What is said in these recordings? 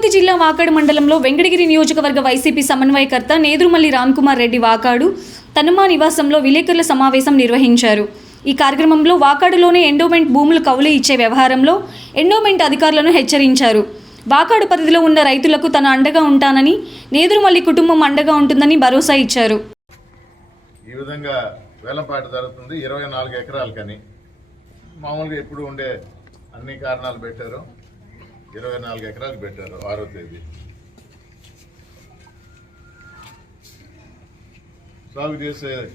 తిరుపతి జిల్లా వాకాడు మండలంలో వెంకటగిరి నియోజకవర్గ వైసీపీ సమన్వయకర్త నేదురుమల్లి రామ్కుమార్ రెడ్డి వాకాడు తనుమా నివాసంలో విలేకరుల సమావేశం నిర్వహించారు. ఈ కార్యక్రమంలో వాకాడులోనే ఎండోమెంట్ భూములు కౌలు ఇచ్చే వ్యవహారంలో ఎండోమెంట్ అధికారులను హెచ్చరించారు. వాకాడు పరిధిలో ఉన్న రైతులకు తన అండగా ఉంటానని నేదురుమల్లి కుటుంబం అండగా ఉంటుందని భరోసా ఇచ్చారు. ఈ విధంగా వేలంపాట జరుగుతుంది. ఇరవై నాలుగు ఎకరాలకని మామూలుగా ఎప్పుడు ఉండే అన్ని కారణాలు పెట్టారు. ఇరవై నాలుగు ఎకరాలు పెట్టారు ఆరో తేదీ. సాగు చేసే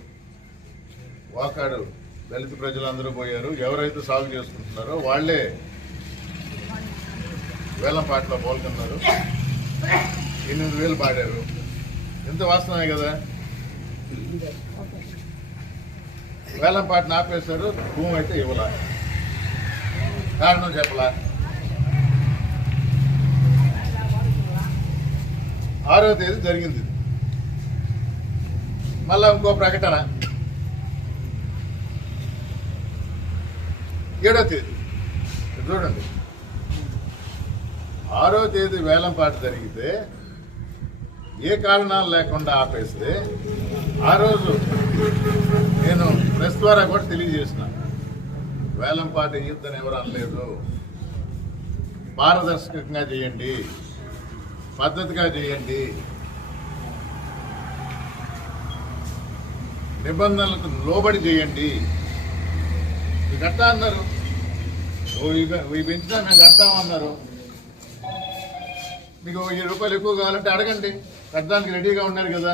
వాకాడు దళిత ప్రజలందరూ పోయారు. ఎవరైతే సాగు చేసుకుంటున్నారో వాళ్ళే వేలం పాటలో పాల్గొన్నారు. ఎనిమిది వేలు పాడారు. ఇంత వాస్తవమే కదా? వేలం పాటను ఆపేశారు. భూమి అయితే ఇవ్వలా. కారణం చెప్పలా? ఆరో తేదీ జరిగింది మళ్ళా ఇంకో ప్రకటన. ఏడో తేదీ. చూడండి. ఆరో తేదీ వేలం పాట జరిగితే ఏ కారణాలు లేకుండా ఆపేస్తే ఆ రోజు నేను ప్రెస్ ద్వారా కూడా తెలియజేసిన. వేలంపాటి పాట ఇద్దని ఎవరు అనలేదు. పారదర్శకంగా చేయండి. పద్ధతిగా చేయండి. నిబంధనలకు లోబడి చేయండి. కట్టా అన్నారు. ఇవి పెంచినా మేము కడతామన్నారు మీకు వెయ్యి రూపాయలు ఎక్కువ కావాలంటే అడగండి. కట్టడానికి రెడీగా ఉన్నారు కదా.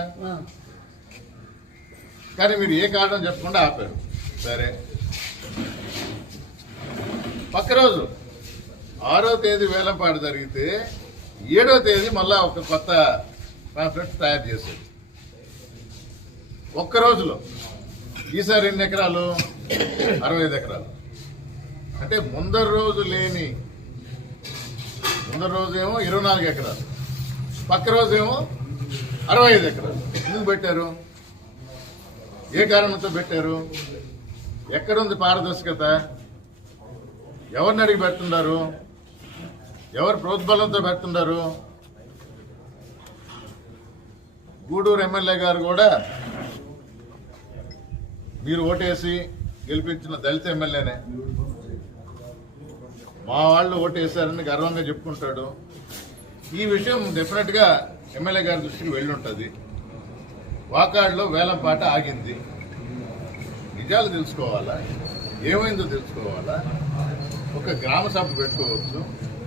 కానీ మీరు ఏ కారణం చెప్పకుండా ఆపారు. సరే. పక్క రోజు ఆరో తేదీ వేలంపాట జరిగితే ఏడవ తేదీ మళ్ళా ఒక కొత్త పాంప్లెట్ తయారు చేసేది ఒక్క రోజులో. ఈసారి ఎన్ని ఎకరాలు అరవై ఐదు ఎకరాలు. అంటే ముందర రోజు లేని ముందర రోజు ఏమో ఇరవై నాలుగు ఎకరాలు. పక్క రోజు ఏమో అరవై ఐదు ఎకరాలు. ఎందుకు పెట్టారు? ఏ కారణంతో పెట్టారు? ఎక్కడుంది పారదర్శకత? ఎవరిని అడిగి పెడుతున్నారు? ఎవరు ప్రోద్బలంతో పెడుతున్నారు? గూడూరు ఎమ్మెల్యే గారు కూడా మీరు ఓటేసి గెలిపించిన దళిత ఎమ్మెల్యేనే. మా వాళ్ళు ఓటేశారని గర్వంగా చెప్పుకుంటాడు. ఈ విషయం డెఫినెట్గా ఎమ్మెల్యే గారి దృష్టికి వెళ్ళి ఉంటుంది వేలం పాట ఆగింది. నిజాలు తెలుసుకోవాలా? ఏమైందో తెలుసుకోవాలా? ఒక గ్రామ సభ పెట్టుకోవచ్చు.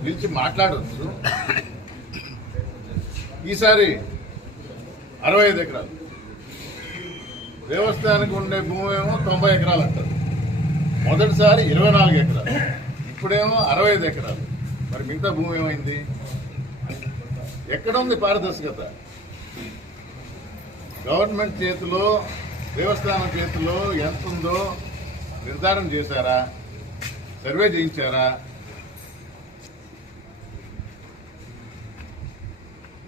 పిలిచి మాట్లాడవచ్చు ఈసారి అరవై ఐదు ఎకరాలు. దేవస్థానానికి ఉండే భూమి ఏమో తొంభై ఎకరాలు అంటారు. మొదటిసారి ఇరవై నాలుగు ఎకరాలు. ఇప్పుడేమో అరవై ఐదు ఎకరాలు. మరి మిగతా భూమి ఏమైంది? ఎక్కడ ఉంది పారదర్శకత? గవర్నమెంట్ చేతిలో దేవస్థానం చేతిలో ఎంత ఉందో నిర్ధారణ చేశారా? సర్వే చేయించారా?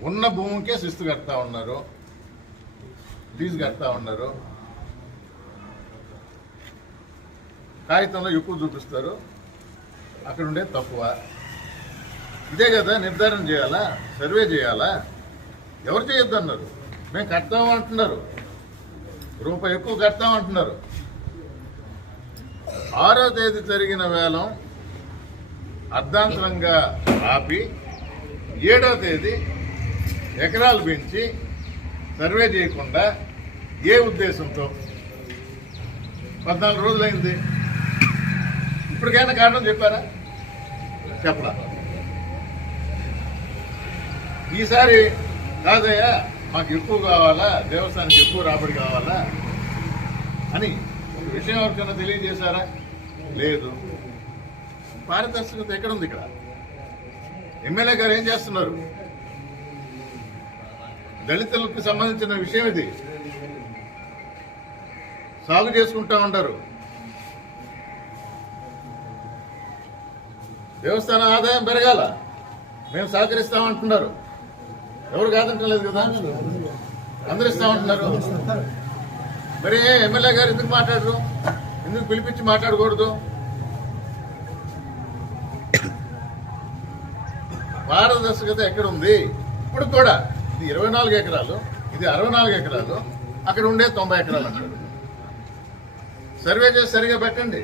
ఉన్న భూమికే శిస్తు కడతా ఉన్నారు. లీజు కడతా ఉన్నారు. కాగితంలో ఎక్కువ చూపిస్తారు. అక్కడ ఉండే తక్కువ. ఇదే కదా నిర్ధారణ చేయాలా? సర్వే చేయాలా? ఎవరు చేయొద్దు అన్నారు మేము కడతాం అంటున్నారు. రూపాయి ఎక్కువ కడతామంటున్నారు ఆరో తేదీ జరిగిన వేలం అర్ధాంతరంగా ఆపి ఏడో తేదీ ఎకరాలు పెంచి సర్వే చేయకుండా ఏ ఉద్దేశంతో? పద్నాలుగు రోజులైంది. ఇప్పటికైనా కారణం చెప్పారా? చెప్పలా. ఈసారి కాదయ్యా మాకు ఎక్కువ కావాలా దేవస్థానానికి ఎక్కువ రాబడి కావాలా అని ఒక విషయం ఎవరికైనా తెలియజేశారా? లేదు. పారదర్శకత ఎక్కడుంది ఇక్కడ? ఎమ్మెల్యే గారు ఏం చేస్తున్నారు? దళితులకు సంబంధించిన విషయం ఇది. సాగు చేసుకుంటా ఉంటారు దేవస్థాన ఆదాయం పెరగాల. మేము సహకరిస్తామంటున్నారు ఎవరు కాదంటలేదు కదా? అందరు ఇస్తామంటున్నారు మరి ఎమ్మెల్యే గారు ఎందుకు మాట్లాడరు? ఎందుకు పిలిపించి మాట్లాడకూడదు? పారదర్శకత ఎక్కడ ఉంది ఇప్పుడు కూడా ఇది ఇరవై నాలుగు ఎకరాలు ఇది అరవై నాలుగు ఎకరాలు అక్కడ ఉండే తొంభై ఎకరాలు అంటారు సర్వే చేసి సరిగా పెట్టండి.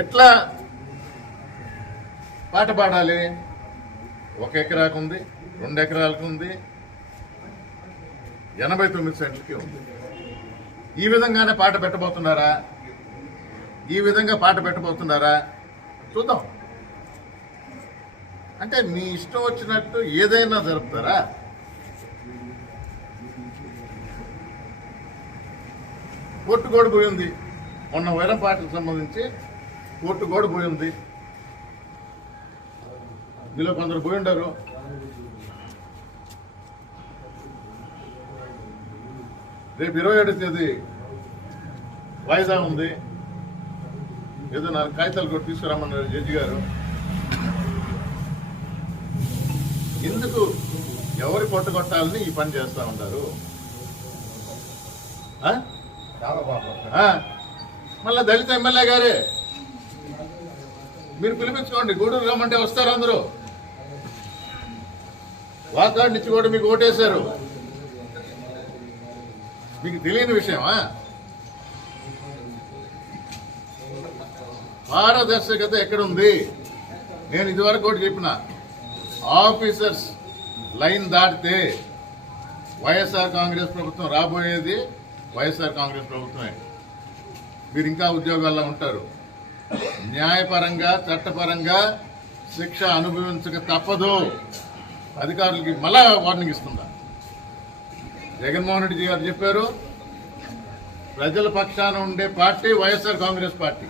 ఎట్లా పాట పాడాలి? ఒక ఎకరాకు ఉంది రెండు ఎకరాలకు ఉంది ఎనభై తొమ్మిది సెంట్లకి ఉంది. ఈ విధంగానే పాట పెట్టబోతున్నారా? ఈ విధంగా పాట పెట్టబోతున్నారా? చూద్దాం. అంటే మీ ఇష్టం వచ్చినట్టు ఏదైనా జరుపుతారా? కోర్టు కూడా పోయింది మొన్న వైరం పాటకు సంబంధించి కోర్టు కూడా పోయింది మీలో కొందరు పోయి ఉండరు రేపు ఇరవై ఏడు తేదీ వాయిదా ఉంది. ఏదో నాకు కాగితాలు కూడా తీసుకురమ్మన్నారు జడ్జి గారు. ఎందుకు ఎవరి కొట్టగొట్టాలని ఈ పని చేస్తూ ఉంటారు మళ్ళీ మళ్ళా దళిత ఎమ్మెల్యే గారే మీరు పిలిపించుకోండి గూడూరు రమ్మంటే వస్తారు అందరూ. వాకాడు నుంచి కూడా మీకు ఓటేశారు. మీకు తెలియని విషయమా? పారదర్శకత ఎక్కడుంది నేను ఇదివరకు ఒకటి చెప్పిన. ఆఫీసర్స్ లైన్ దాటితే వైఎస్ఆర్ కాంగ్రెస్ ప్రభుత్వం రాబోయేది వైఎస్ఆర్ కాంగ్రెస్ ప్రభుత్వమే. మీరు ఇంకా ఉద్యోగాల్లో ఉంటారు. న్యాయపరంగా చట్టపరంగా శిక్ష అనుభవించక తప్పదు. అధికారులకి మళ్ళా వార్నింగ్ ఇస్తుందా జగన్మోహన్ రెడ్డి గారు చెప్పారు ప్రజల పక్షాన ఉండే పార్టీ వైఎస్ఆర్ కాంగ్రెస్ పార్టీ.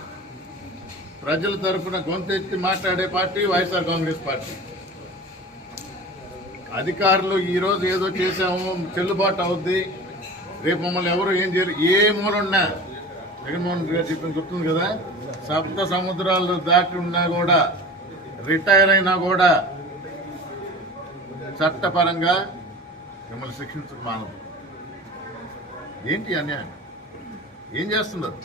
ప్రజల తరఫున గొంతెత్తి మాట్లాడే పార్టీ వైఎస్ఆర్ కాంగ్రెస్ పార్టీ. అధికారులు ఈరోజు ఏదో చేసాము చెల్లుబాటు అవుద్ది. రేపు మమ్మల్ని ఎవరు ఏం చేయరు. ఏ మూలన్నా జగన్మోహన్ రెడ్డి గారు చెప్పింది గుర్తుంది కదా సప్త సముద్రాలు దాటి ఉన్నా కూడా రిటైర్ అయినా కూడా చట్టపరంగా మిమ్మల్ని శిక్షించడం మానదు. ఏంటి అన్యాయం? ఏం చేస్తున్నారు?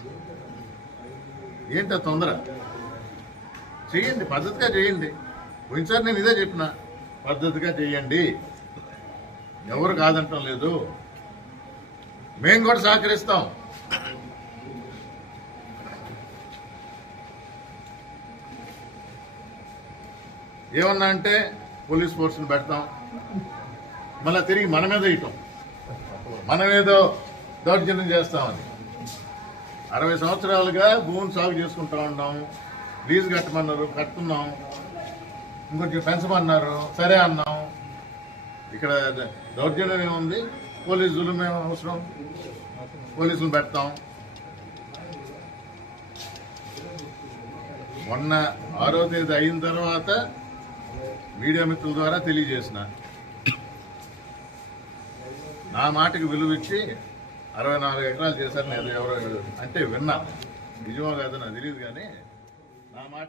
ఏంటి తొందర? చేయండి పద్ధతిగా చేయండి. పోయినసారి నేను ఇదే చెప్పిన. పద్ధతిగా చేయండి. ఎవరు కాదంటం లేదు. మేము కూడా సహకరిస్తాం. ఏమన్నా అంటే పోలీస్ ఫోర్స్ని పెడతాం. మళ్ళీ తిరిగి మన మీద ఇయటం మనమేదో దౌర్జన్యం చేస్తామని. అరవై సంవత్సరాలుగా భూమిని సాగు చేసుకుంటా ఉన్నాం. లీజు కట్టమన్నారు కట్టున్నాం. ఇంకొంచెం పెంచమన్నారు సరే అన్నాం. ఇక్కడ దౌర్జన్యం ఏముంది? పోలీసులు మేము అవసరం. పోలీసులు పెడతాం. మొన్న ఆరో తేదీ అయిన తర్వాత మీడియా మిత్రుల ద్వారా తెలియజేసిన. నా మాటకి విలువ ఇచ్చి అరవై నాలుగు ఎకరాలు చేశారు నేను ఎవరో అంటే విన్నా. నిజమో కాదో నాకు తెలియదు కానీ నా మాట